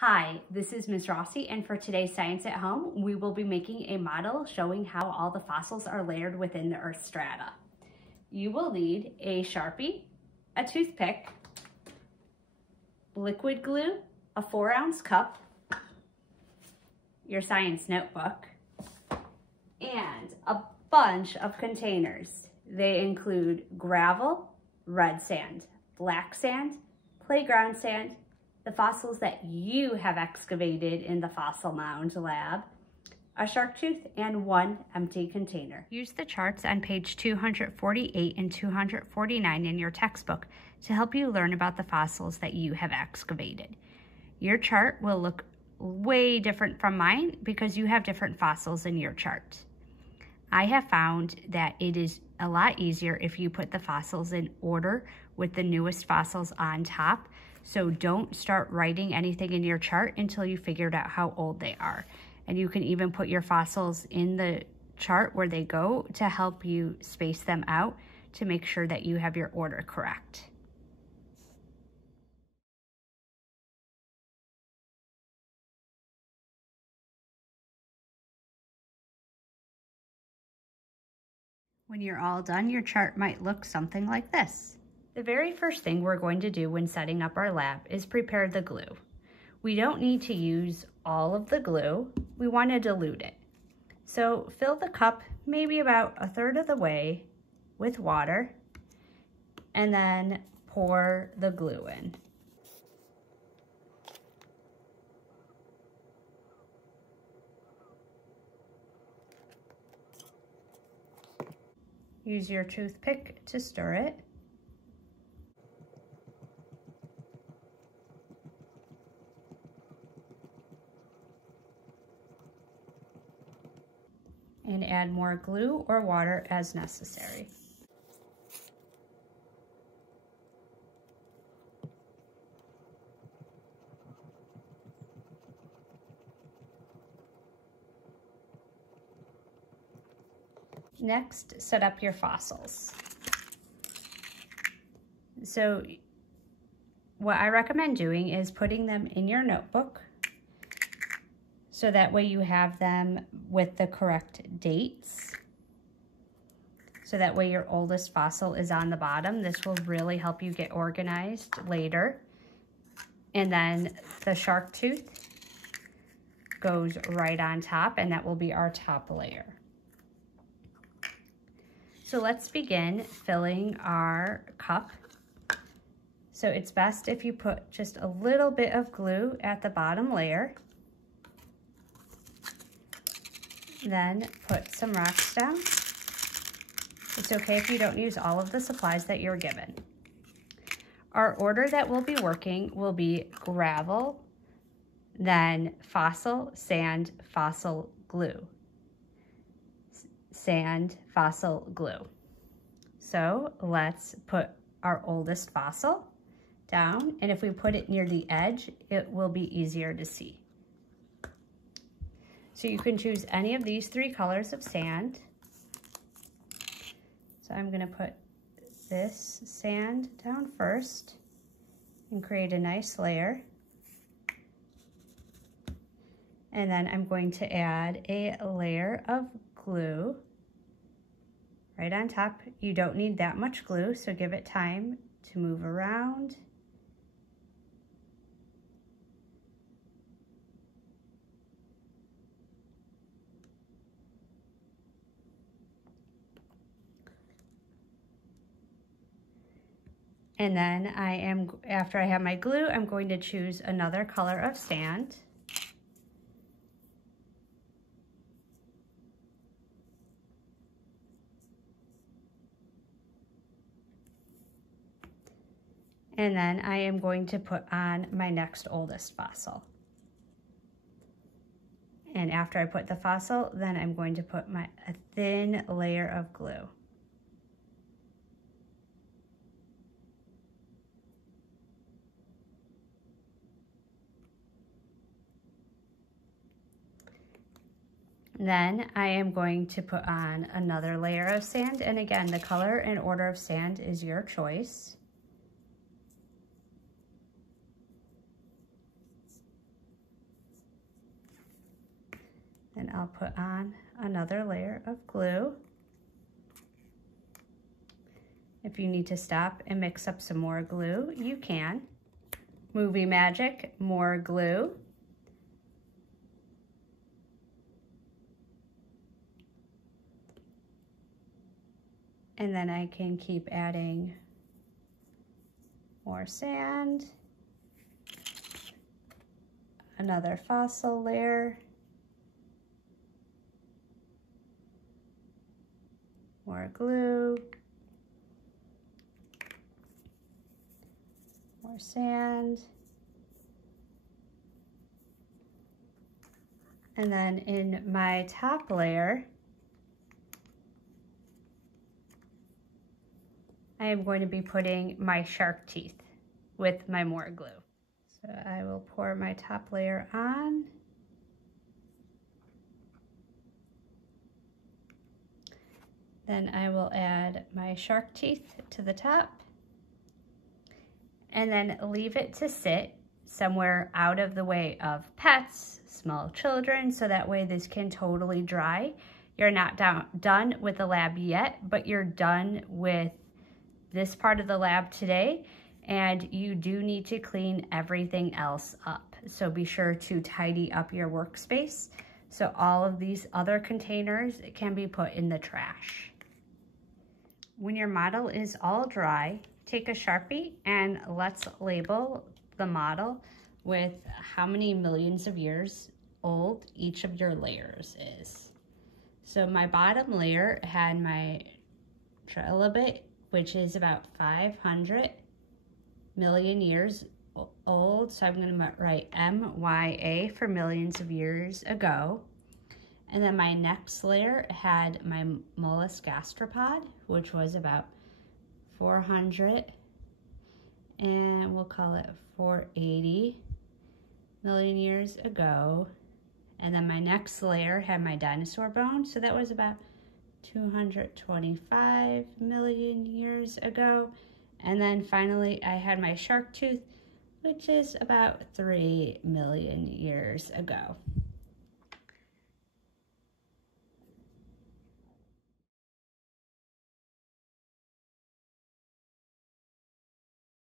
Hi, this is Ms. Rossi, and for today's Science at Home, we will be making a model showing how all the fossils are layered within the Earth strata. You will need a Sharpie, a toothpick, liquid glue, a 4-ounce cup, your science notebook, and a bunch of containers. They include gravel, red sand, black sand, playground sand, the fossils that you have excavated in the Fossil Mound lab, a shark tooth, and one empty container. Use the charts on page 248 and 249 in your textbook to help you learn about the fossils that you have excavated. Your chart will look way different from mine because you have different fossils in your chart. I have found that it is a lot easier if you put the fossils in order with the newest fossils on top. So don't start writing anything in your chart until you figured out how old they are. And you can even put your fossils in the chart where they go to help you space them out to make sure that you have your order correct. When you're all done, your chart might look something like this. The very first thing we're going to do when setting up our lab is prepare the glue. We don't need to use all of the glue. We want to dilute it. So fill the cup maybe about 1/3 of the way with water and then pour the glue in. Use your toothpick to stir it. And add more glue or water as necessary. Next, set up your fossils. So what I recommend doing is putting them in your notebook so that way you have them with the correct dates. So that way your oldest fossil is on the bottom. This will really help you get organized later. And then the shark tooth goes right on top, and that will be our top layer. So let's begin filling our cup. So it's best if you put just a little bit of glue at the bottom layer. Then put some rocks down. It's okay if you don't use all of the supplies that you're given. Our order that we'll be working will be gravel, then fossil, sand, fossil, glue. Sand, fossil, glue. So let's put our oldest fossil down, and if we put it near the edge, it will be easier to see. So you can choose any of these 3 colors of sand. So I'm going to put this sand down first and create a nice layer. And then I'm going to add a layer of glue right on top. You don't need that much glue, so give it time to move around. And then after I have my glue, I'm going to choose another color of sand. And then I am going to put on my next oldest fossil. And after I put the fossil, then I'm going to put a thin layer of glue. Then I am going to put on another layer of sand. And again, the color and order of sand is your choice. then I'll put on another layer of glue. If you need to stop and mix up some more glue, you can. Movie magic, more glue. And then I can keep adding more sand, another fossil layer, more glue, more sand, and then in my top layer, I am going to be putting my shark teeth with my more glue. So I will pour my top layer on. Then I will add my shark teeth to the top and then leave it to sit somewhere out of the way of pets, small children, so that way this can totally dry. You're not done with the lab yet, but you're done with this part of the lab today, and you do need to clean everything else up. So be sure to tidy up your workspace so all of these other containers can be put in the trash. When your model is all dry, take a Sharpie and let's label the model with how many millions of years old each of your layers is. So my bottom layer had my trilobite, which is about 500 million years old. So I'm gonna write MYA for millions of years ago. And then my next layer had my mollusk gastropod, which was about 400, and we'll call it 480 million years ago. And then my next layer had my dinosaur bone, so that was about 225 million years ago. And then finally I had my shark tooth, which is about 3 million years ago.